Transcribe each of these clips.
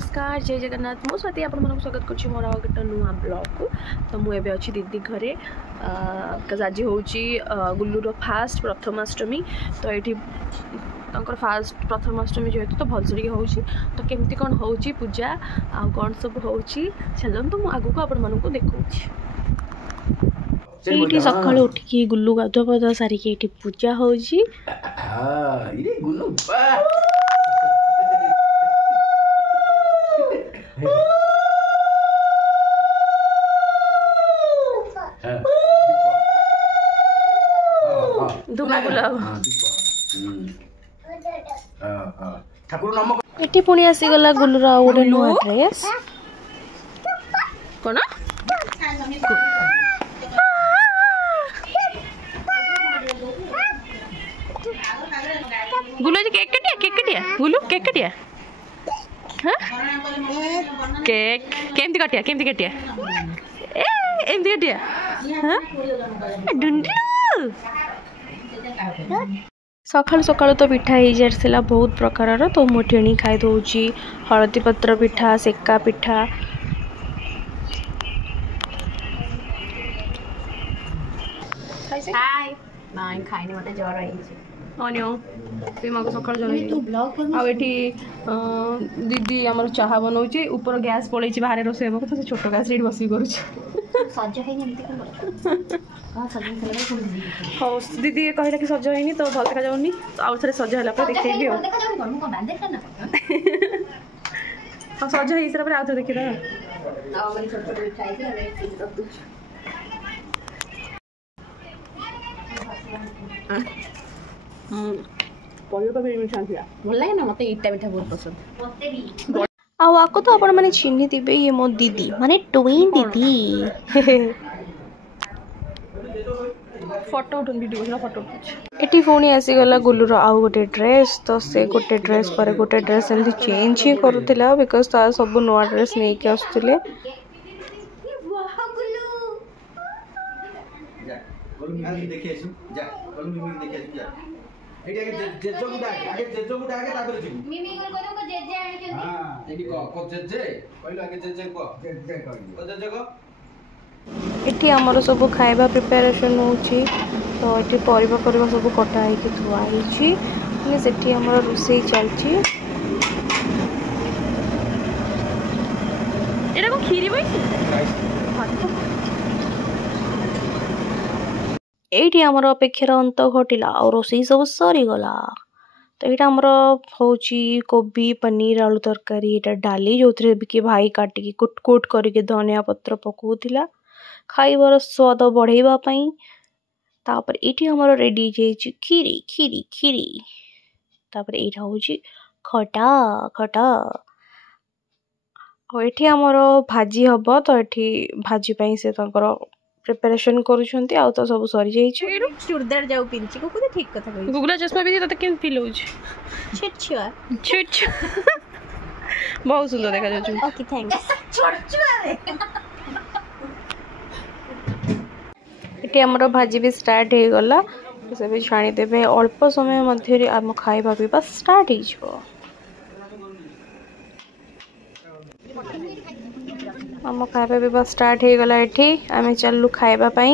नमस्कार जय जगन्नाथ मो स्वाति आप स्वागत कर मोर गोटे नुआ ब्लॉग को। तो मुझे अच्छी दीदी घरे बिकज आज हूँ गुल्लूर फास्ट प्रथमाष्टमी। तो ये फास्ट प्रथमाष्टमी जेहेतु तो भलसे हो तो केमती कौन हो पूजा आ कौन सब हो चलते मुझे आगू को आपण देखा ये सका उठिकी गुल्लू गाधुआ पाधुआ सारिकी ये पूजा हो ये पुणी आसीगला गुल्लूर आ गोटे नुआ ड्रेस कौन गुल्लू केक कटिया गुल्लू केक कटिया हाँ केक केमती कटिया ए एमती कटिया हाँ डुंडू सकाल सकाल तो पिठा हो जाता बहुत प्रकार तो मु टेणी खाई दौची हलदी पत्र पिठा सेका पिठा खाइनी मत जर सका दीदी आम चाह बनाऊे ऊपर गैस पड़े बाहर रोसे हम तो छोट गैस बस हाँ दीदी कहला कि सज है तो भल देखा जाऊनी तो आउ थे सज है देखी हाँ सज हो सारा आउ थे देखा भल लगे ना मत इटा मिठा बहुत पसंद आको तो आपण मैंने चिन्ह थे ये मो दीदी माने ट्विन दीदी फोटो उठन वीडियो फोटो एटी पुणी आसीगला गुल्लूर आउ गोटे ड्रेस तो से गोटे ड्रेस पर गोटे ड्रेस एमती चेंज ही करूला बिकज तार सब नुआ ड्रेस नहीं के आसुले एटी आमर सब खाइबा प्रिपेरेशन होची तो ये परिवा सब कटा होगी थुआई से आमर रोषे चलती ये आमर अपेक्षार अंत घटिला और रोषे सब सरीगला तो यहाँ आमर हूँ कोबी पनीर आलू तरकारी यहाँ डाली जो कि भाई काटिकी कुट करके धनिया पत्र पकाउला खाइबार स्वाद बढ़ाई तापर ये आमर रेडी खीरी खीरी खीरी तापर यहाँ हूँ खटा खटा और ये आमर भाजी हम तो ये भाजी से प्रिपरेशन करुछंती आ तो सब सरी जाई चूड़दार जाऊ पिंची को कुछ ठीक कथा कहि गुगला चश्मा भी तते केन फील होछ छुआ बहुत सुंदर देखा जाउछ ओके थैंक्स छुआ रे एटी हमर भाजी भी स्टार्ट हे गला से भी छाणी देबे अल्प समय मध्य आम खाइबा भी बस स्टार्ट हे छो आम खाइबा भी बस स्टार्ट हो गला एठी आमे चललु खाइबा पई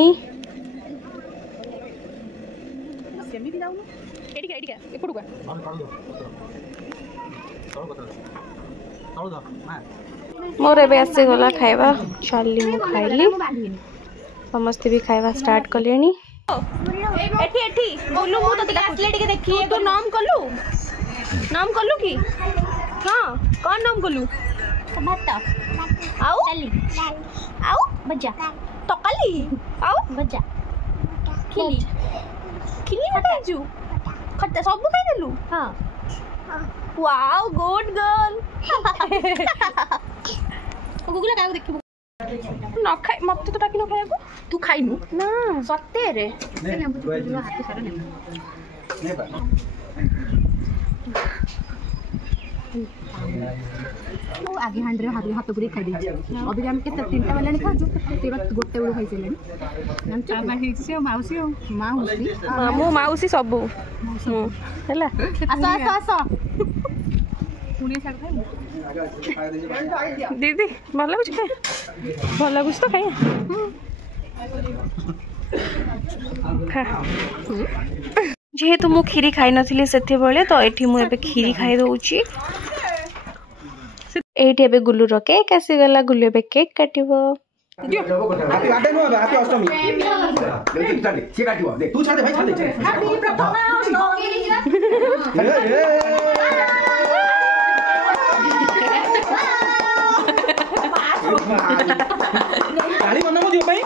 मोर एबे आसे गला खाइबा चलली मु खाइली समस्त भी खाइबा स्टार्ट कलेनी एठी एठी बोलू मु तो आसले टिके देखी तो नाम कलु की हां कौन नाम कलु भात आउ आउ बजा तकाली आउ बजा खिली खिली बटाजू खट्टा सब खाइ देलु हां वाओ गुड गर्ल गुगला काको देखिबो न खाइ मत तो टाकी न खाइबो तू खाइनु ना सत्ते रे ने बुझु हाथ सारा ने आगे हांड्रे हाथ पूरी खाई दी अभी हम के 3टा वाला नहीं खाजो तेरा गोटे बेलू खाई सेले हम चाबा हिसे माउसी मामू माउसी सब हला आसा आसा आसा दीदी भल लगुच खाए भल लगुच तो खाए जेहेतु मु खीरी खाई नथली से तो एठी मु एबे खीरी खाई दउची एठी एबे गुल्लू रो केक आसी गला गुल्लू एबे केक काटिबो happy birthday no happy Ashtami देख चल से काटिबो देख तू छाड़ दे भाई छाड़ दे हैप्पी ताली बंद मत दियो भाई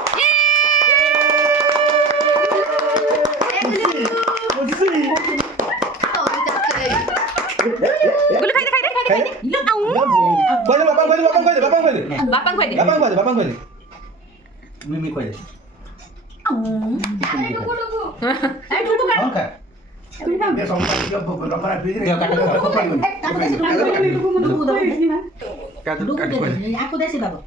गुल्लू खाई दे बोले बापा खोई दे मिमी खोई दे ए टुटु का दे संपा रबरा फ्रिज रे काट आको देसी बाबा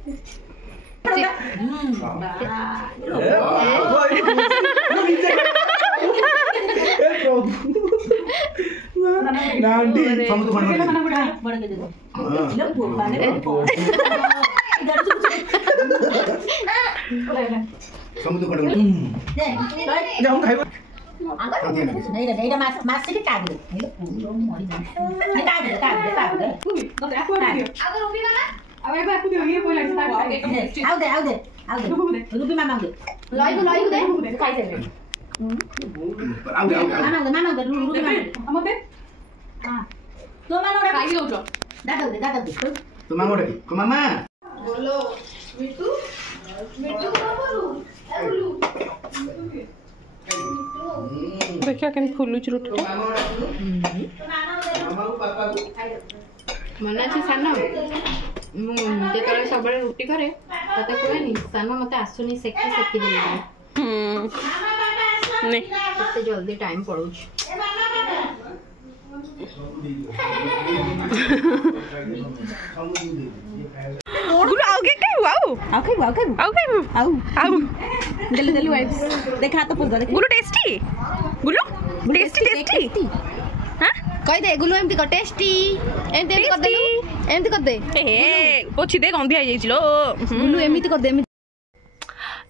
नांडी समुद्र बड़ के दे दो समुद्र बड़ दे हम खाइबो नहीं रे एटा मास के काट दे पूरो मरी जा काट दे अगर रूपी मामा अब एक बार दियो ये कोई लगता है आओ दे रूपी मामा दे लाई दे खाई दे आओ दे मामा दे रूपी मामा दे हां तो मामा खाई दो दादा दे तो मामा रे को मामा बोलो मिट्टू बाबू एलू देखिए केन फुल्लू चुरुट मन अच्छे सान मुझे सब रुटी करे तते कहनी सान मत आसुनी सेकी सेकी दे जल्दी टाइम पड़ू जल्दी वाइब्स देखा तो पूरा देख गुल्लू टेस्टी हां कह दे गुल्लू एमती कर टेस्टी एमती कर दे ए पोछि दे गंधी आ जाइछलो गुल्लू एमती कर दे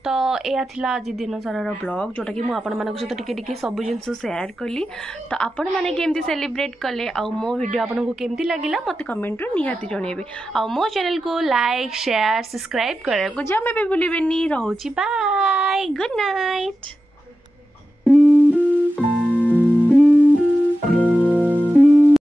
तो यह थिला आज दिन सारा ब्लॉग जोटा कि मुझे सहित टिके सब जिन शेयर कली तो आपण मैंने केमती सेलिब्रेट कले आ मो वीडियो आपको केमती लगिला मत कमेंट निहाती जनइबे आ मो चैनल को लाइक शेयर सब्सक्राइब करने को जमा भी भूलिबेनी। रहूची बाय गुड नाइट।